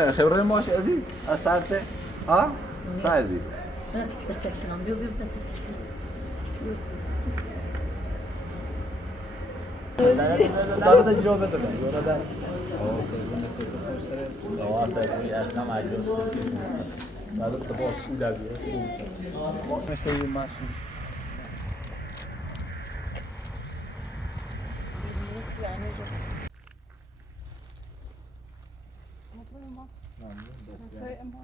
سامي خبرين ماشي عزيز أسعدت ها سعد بي لا تسكتنا بيو تسكت تشكي دارو تجربة تبعي ولا ده هو سيكون سيكون هو سيكون أصلا معلوم بعد الطباخ كده بيه مستوي ماشي يعني بعد هنا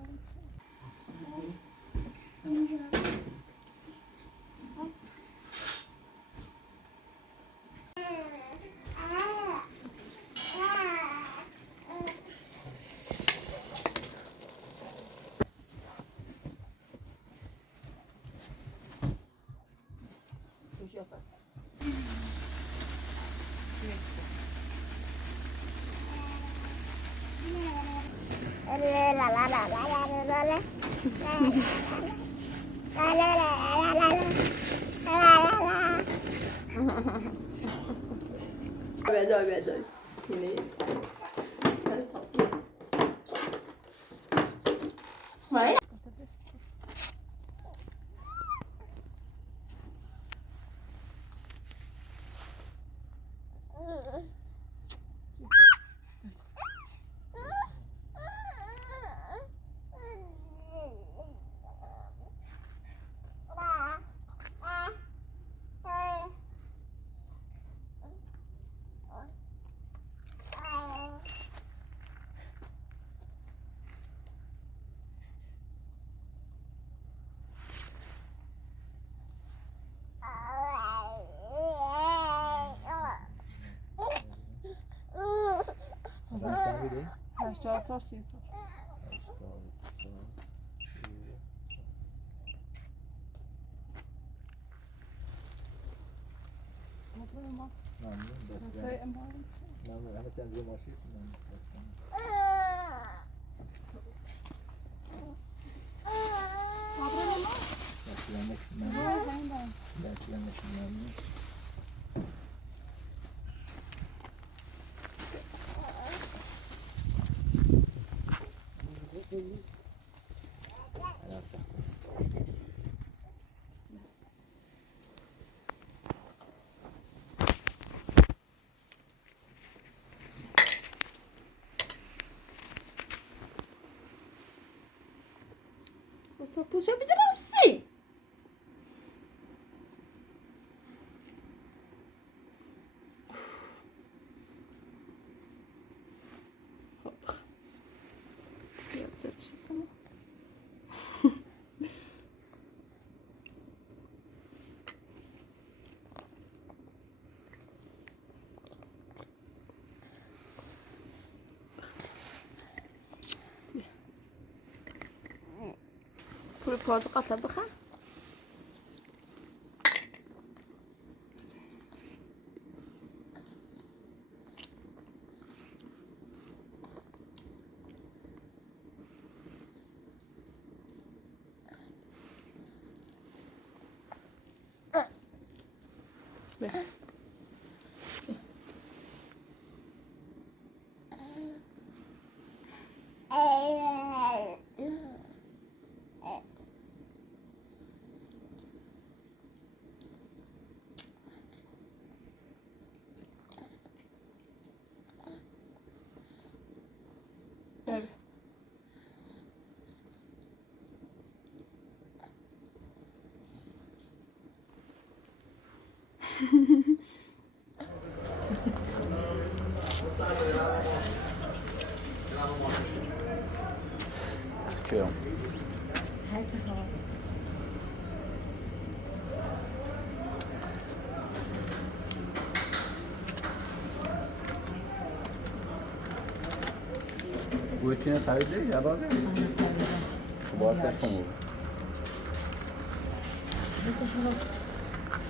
معي هشتاد سی سال Só puxa eu pedir não sei. پول پرتقال بخوام كيو ويتينا تعيدي يا راجل خبرتك خمو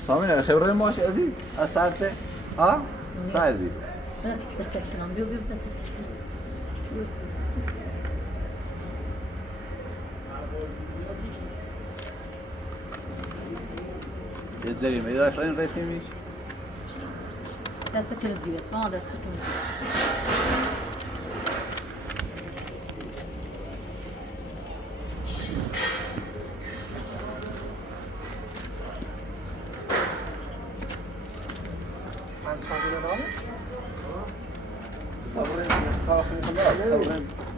سامي خبرين ماشي عزيز أسعدت ها سعد بي لا تسكتنا بيو تسكت تشكي يتزري ما إذا شلون ريتي ميش دستك الزيوت دستك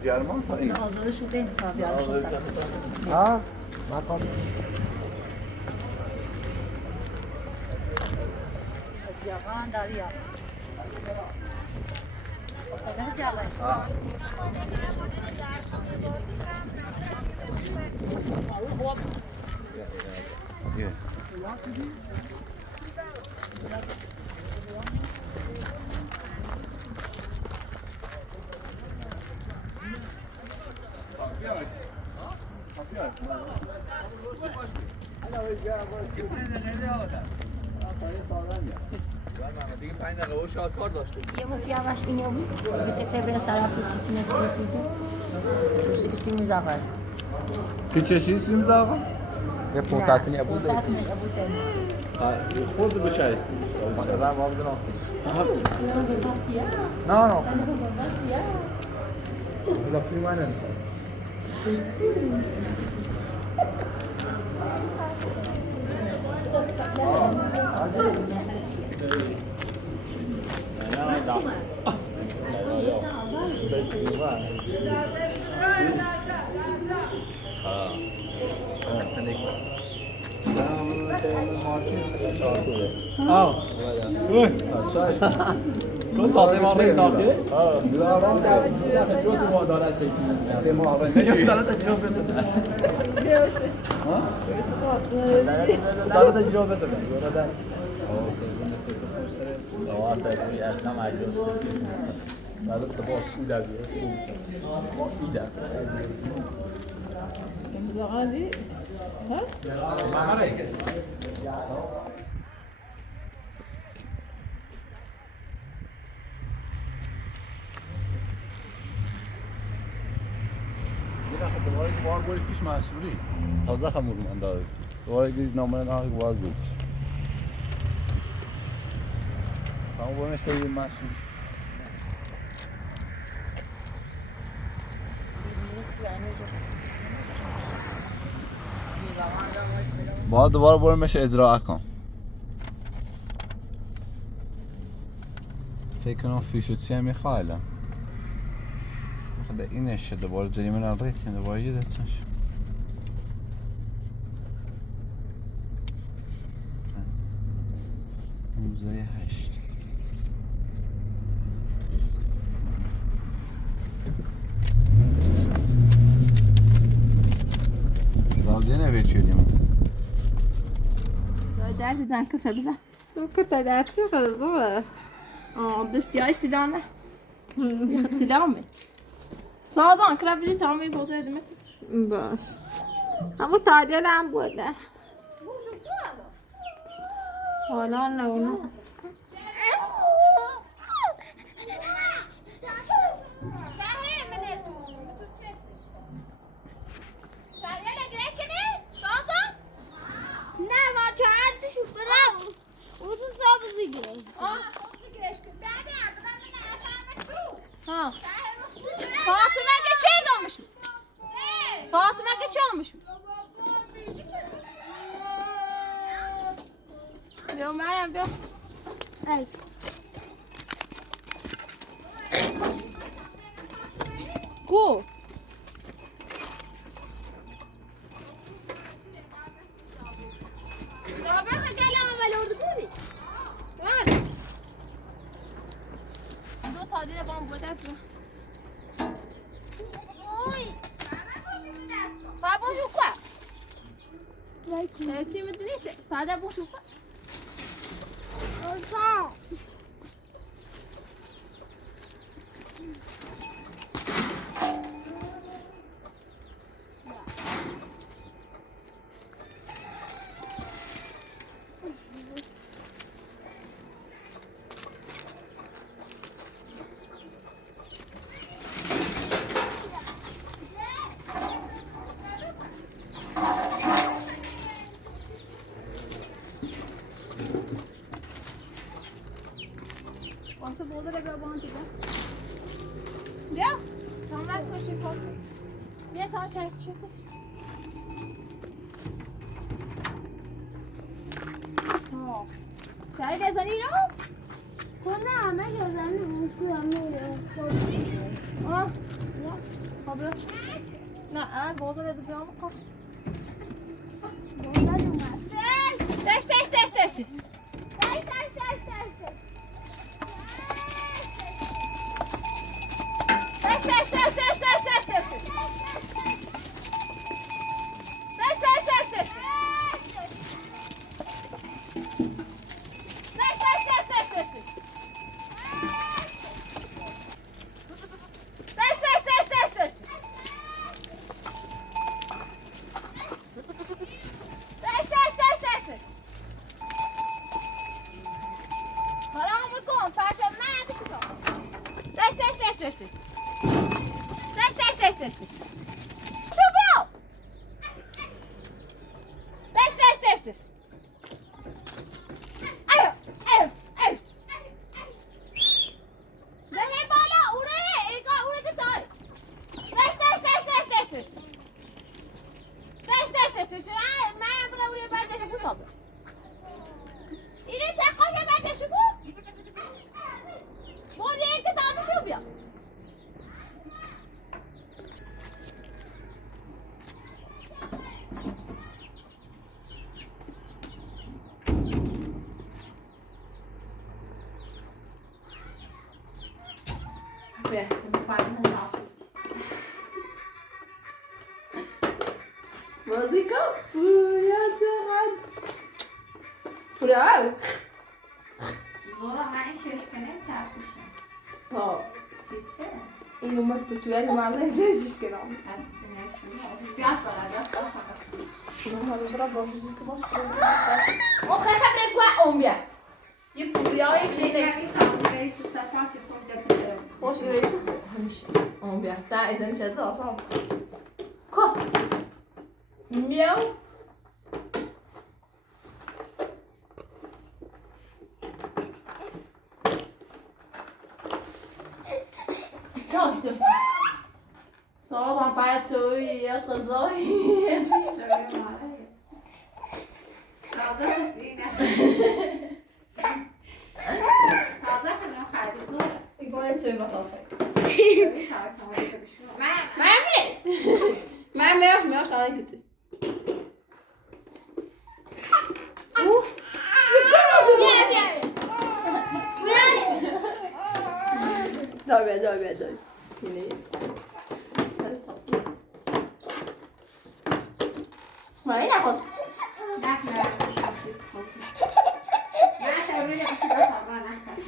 جرمان تا این آزاده شده این کار بیارمش سر ها مقام جوان داریا خدا جوان Yeah. دیگه 5 دقیقه و شاید کار داشته یه مفیامش اینه بود که بین سراب سیستم بود سیستم زاغر که چشی سیم زاغم؟ یه 500 تا بود ساعت ایسی بود خود بشه ایسی مثلا ما بدون آسیش نه نه ولی پول من نمیخواست كنت تعطي مريض داخل؟ تجربة المعضلات شيء. دارت تجربة دارت تجربة دارت. سواسه اصلا معلوم دارت تباس كودا بيه. زغالي ها؟ یه دفعه دوباره که باید پیش مسئولی تازه خمور من داره دوباره گرید نامه ناقی باید بود همون باید مثل یه مسئول باید دوباره بریم بشه اجراع کن فکر کنم فیشو چیه میخواه الان خدا اینشه دوباره جریمه نریتیم دوباره یه دستش موزه 8 راضیه نویچیدیم درد دن كنت بزح كنت درتي خلصوا بدتي عايز تدعمه يخد تدعمه صادق كلا بيجي تعمي بوزي دمك بس همو تعديل عم بوده ولا نونا Ha. Fatıma geçer olmuş. Fatıma geçer olmuş. Yok Meryem yok. Ay. Ku. Ya ben gel ama orada bu ne? Var. دو تا دیده با هم بوده تو بابا شو quoi tu me dis ça d'abord شو quoi واسه بوده لگه با هم دیگه بیا تمرد کشی کن بیا تا چای چکه چای بزنی رو کنه همه شدن موسی همه آه خب نه بابا ده بیام قاش بابا اومد دش دش دش دش دش Música pura pura Zora من ششکنه تفریشم ها سیچه اینو مش بتویاری مرده ازش کنم اساسی نشون بیاد بالا ما حالا با موزیک باش اون خبره کو اون بیا یه پوریا یک چیزی این تازه ریس سفارش خوش دبیره خوش ریس همیشه اون بیا تا از این چیزا اصلا کو میاو صراحة باید توی یه قضایی تازه خیلی خیلی زوره این باید توی بطافه من میرم شرای کتی دای اینه من این نخواست نکنه من تبریل باشی بفرما نکنه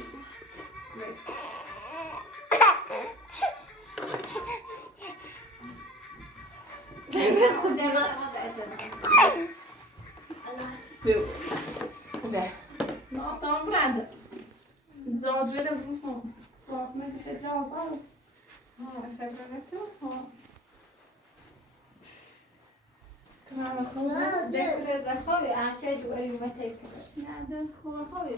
Viu? Beh, no, tamo brada. Zawadwiele brufą. Płatne wysadzała zaraz. O, efekty tu. Tu mamy chłopę. دکره بخوابی آنچه دوری اومده نه، ده خوبه.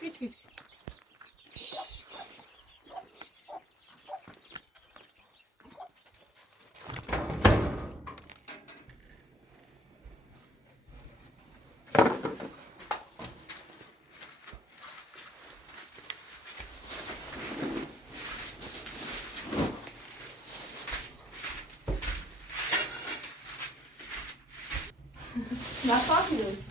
Küçük. Lass warten.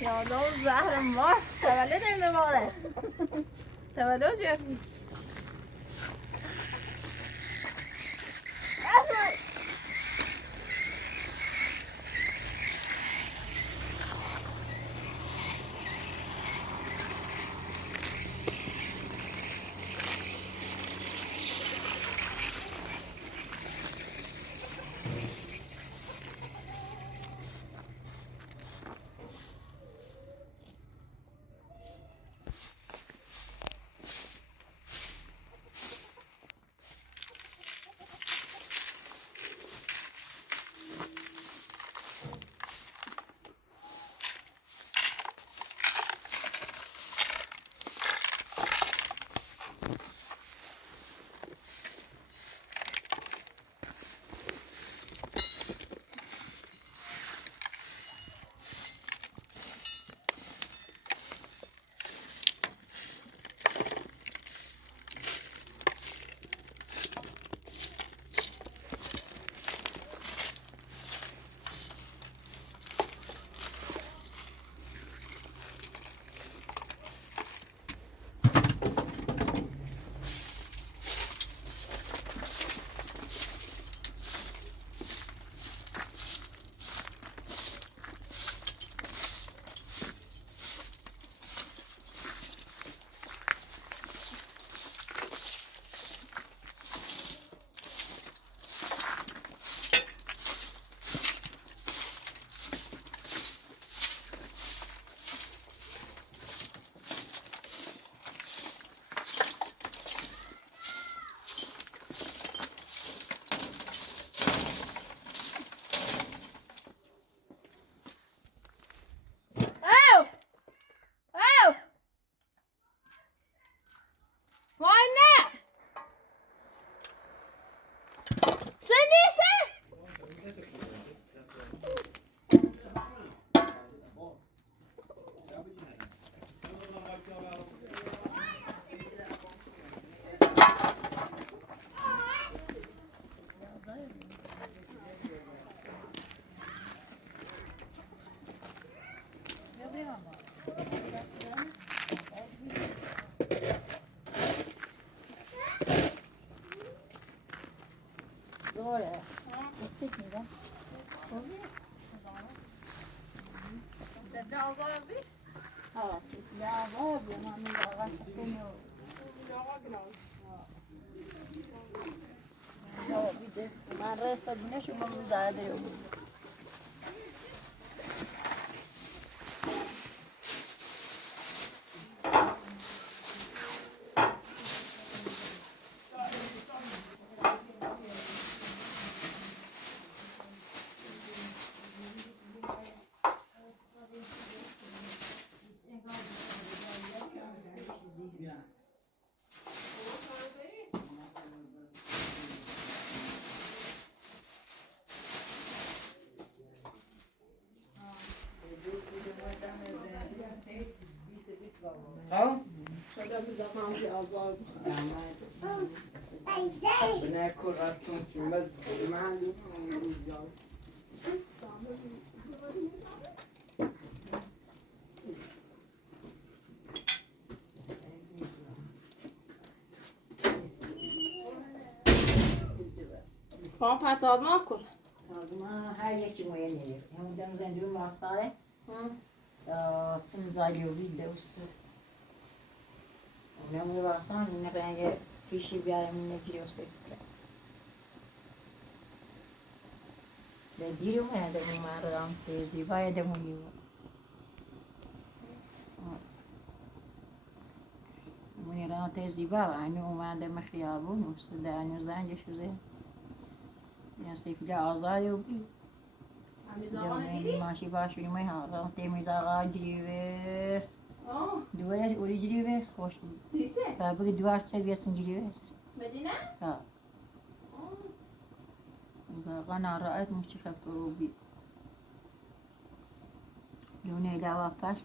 یادم زهر مار تولدم دوباره تولد جرمی من رست دونه شما رو زده بود Kom pat azman kur. Tazma her yeki moya neyir. Hem de müzendürüm hastane. Tüm zayıyor bilde ustu. Ne moya hastane ne kadar kişi bir ayımın ne biliyorsa. De diyorum ya de bunlardan tezi bayağı de moyu. Moya tezi bayağı aynı umanda mexiyabun ustu de aynı zanje şuze. Ya sefile azar yok. Jangan masih bahas ini mah orang temi daga jiwes. Dua ori jiwes kos. Sisi? Tapi dua arsa biasa jiwes. Medine? Ha. Kan raat mesti khafu bi. Yune dawa pas.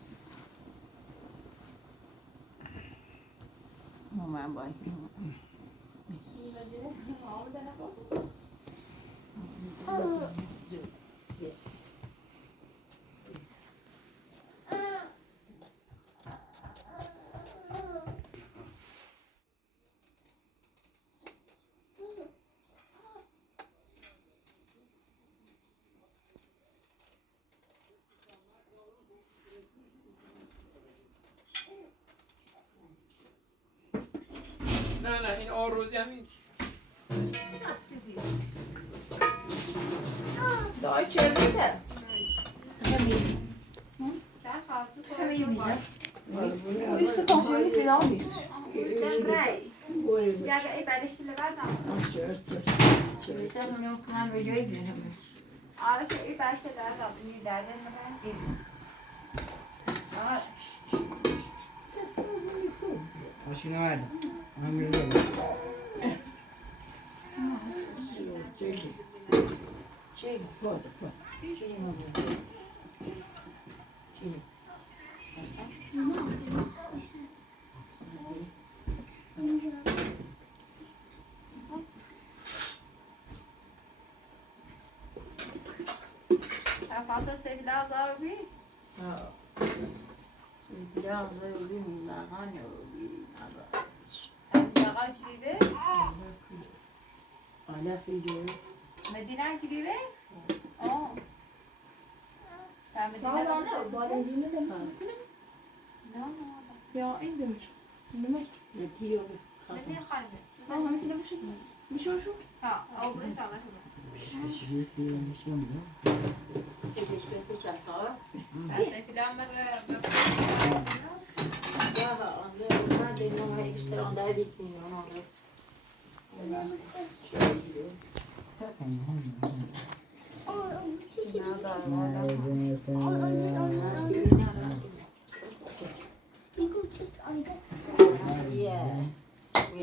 Mama baik. Medine? Mau dah nak? نه این آروزی هم این Daha çevre de. چند خواهد O ise tansiyonu falan mıyız? یا به ای بعدش بله بعد چه می‌کنم کنم به جایی بیارم. آره شو ای بعدش در دادنی درده من دید ماشین آورده همین رو Şey, var. Şey mi bu? Şey. فاطمه سیبیلا زاوی Ha. Şimdi biraz da ölüm lagan ölüm. آقا جدیده Ala fiyo. مدینه جدیده آه Sağ ol ne? Balencini de misin? Ya en demiş. Demek. Ne diyor? مدینه خانمه Ha hamsine bir şey mi? Bir şey şu. ها او برید آقا Şey beşikte çakar. سیبیلا مره Ya anda onlar da ama işte onda dikmiyor onu.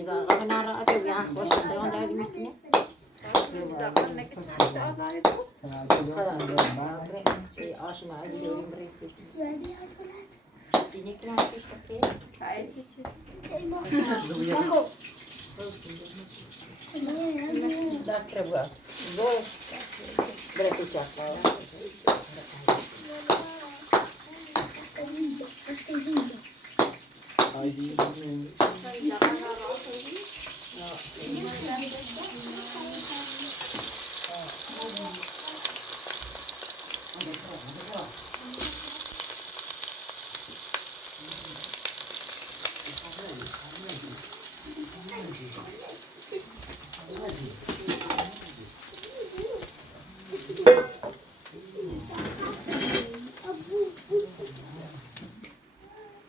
إذا غبنا رأته بيعرف وش الصيون ده بيمكنه. خلاص. آشنا عليه يمري في. سينك ما فيش كتير. لا تربوا. زور. بركة شافا.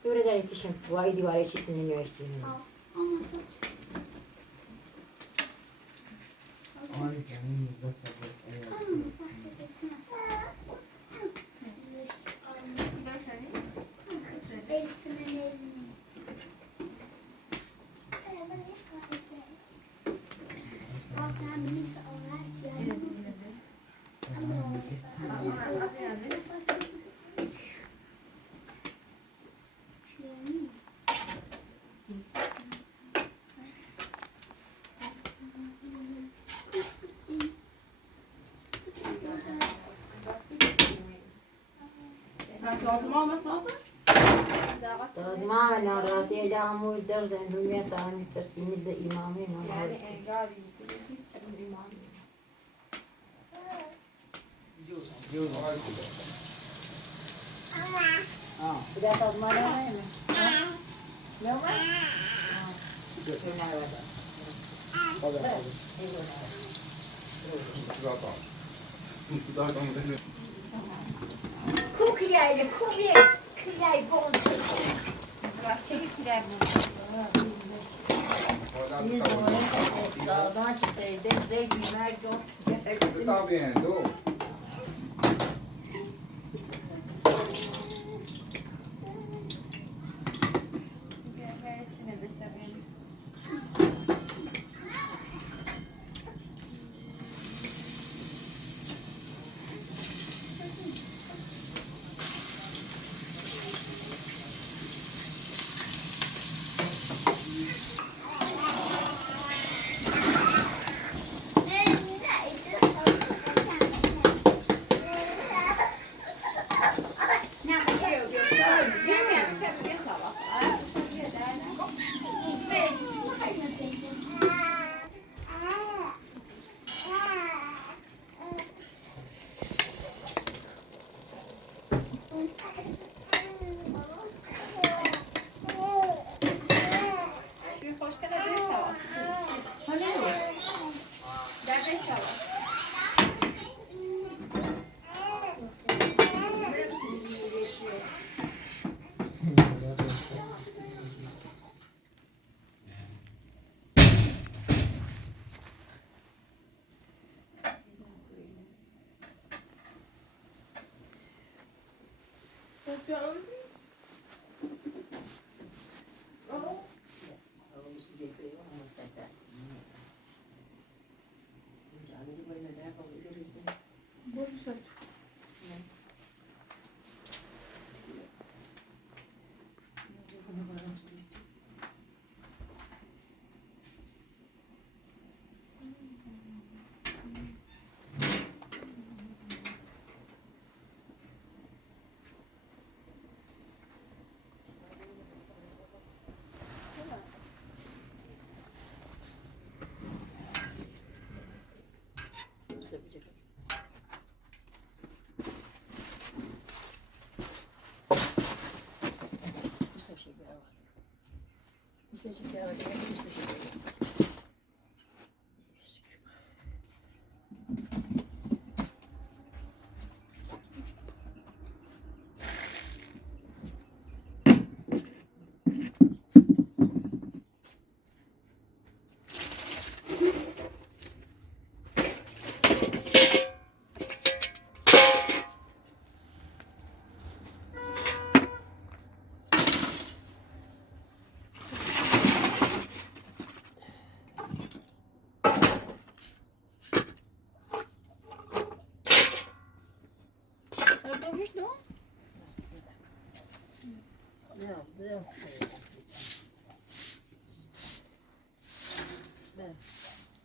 Öyle der ki şimdi vay divare çizimini görsün. Lazım olmasa da. ما عملنا راتي دعموا الدرجة إنه عن التسليم الإمامين يعني انجابي إذا تضمن لا ما Kukiayla, kuyay bon. Dağdan çıksaydı de gümer yok. Está viendo. Başka da 5 tavası. Hani yok? Der 5 tavası.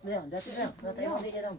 Vem, já te vem, não tem onde ir não.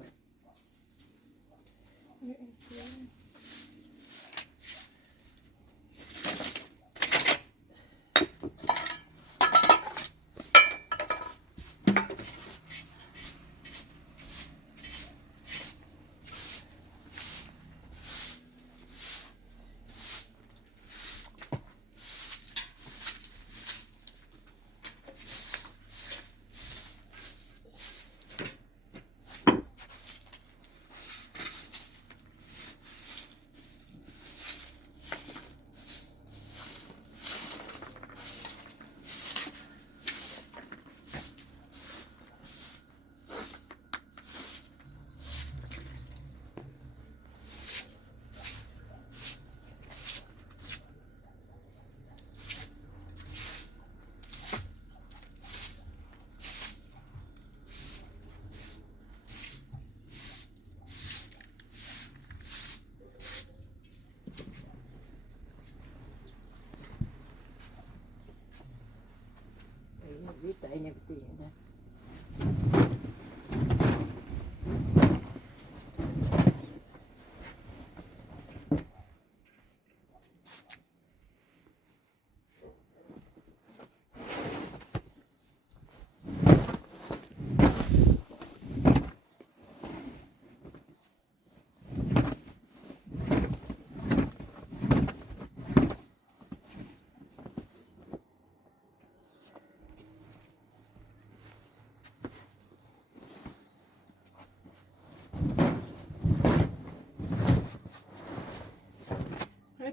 Vista aí, né, né?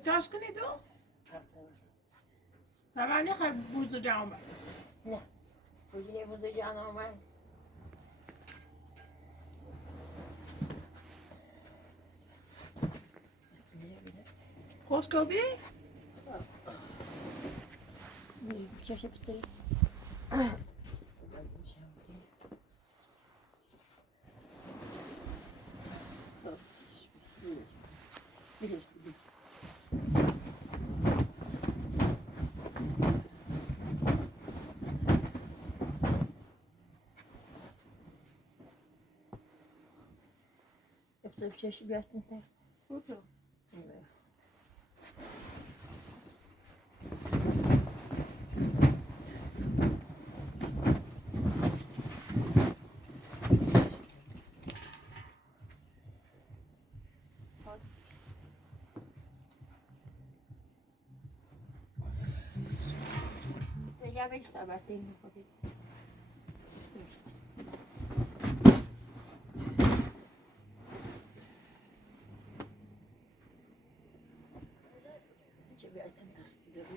تاش کنی تو؟ من نخواه بوزو جامعه نه بوزی بوزی جان آمد خوش کو بری؟ چشه بطری Yapacak bir şey bir açtın sen. بوزو Ya beş saat değil mi? Zaten destinde bu.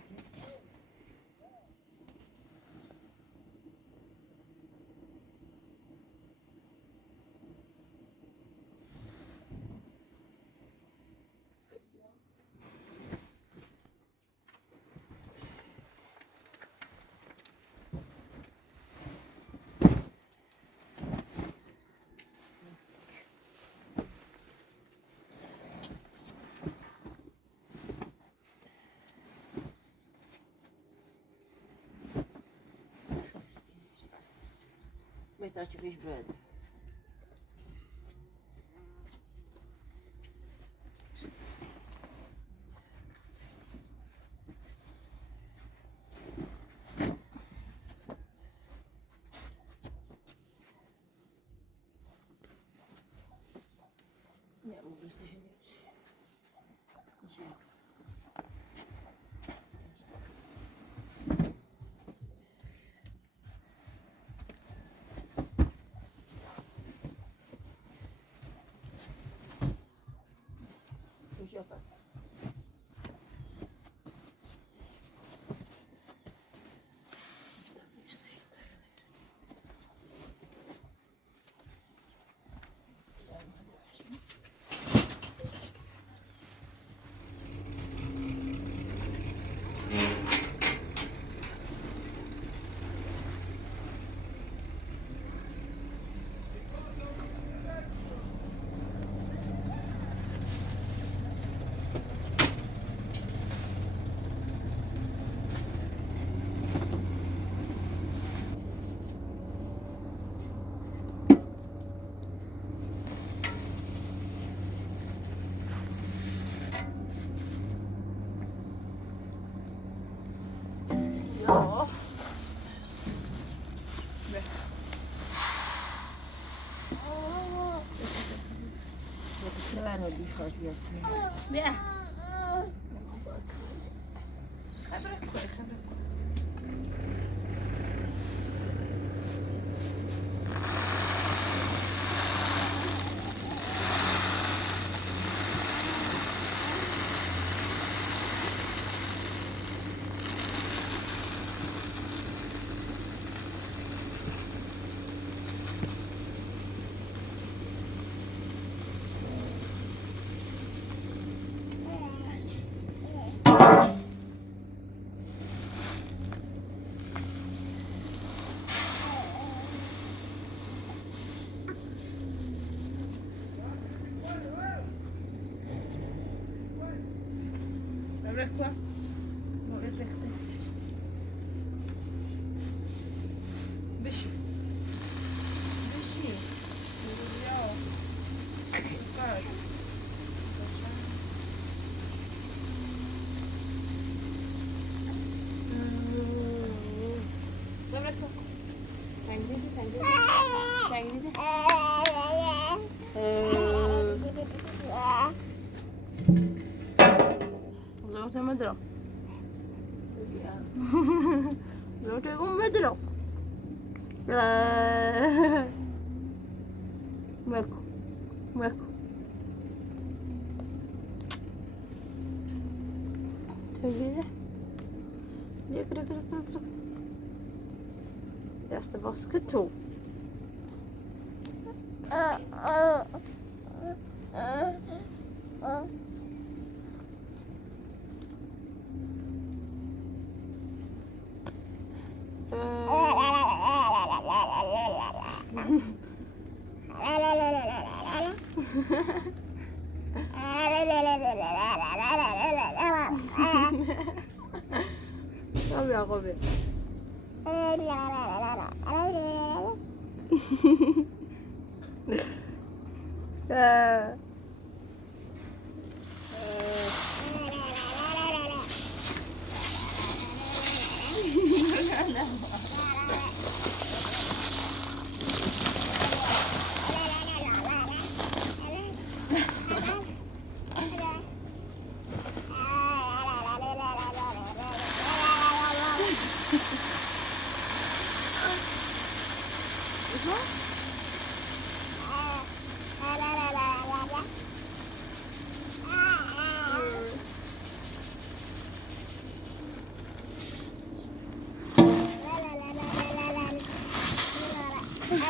Met alsjeblieft bij. Ja, hoe is het? Ja. Wat een kleine die gaat weer. Ja. Ga maar even. Avec quoi? On va faire Bishi. Bishi. Avec quoi? زوجة مدرة زوجة مدرة مالكم مالكم تبيه ديك ديك ديك ديك داست باسكتو طب يا غبي Bisa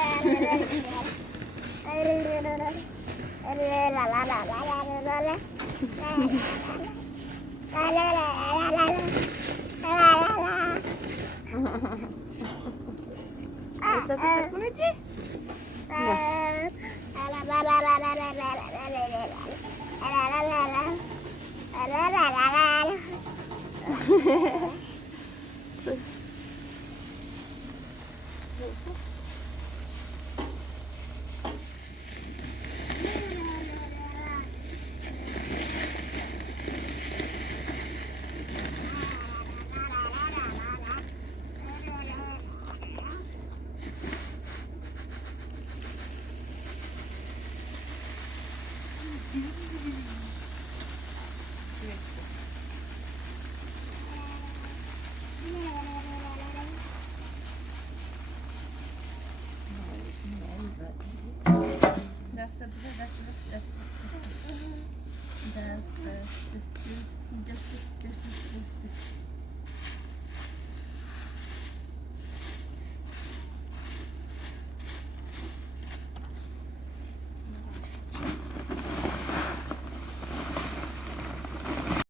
tersenyum aja.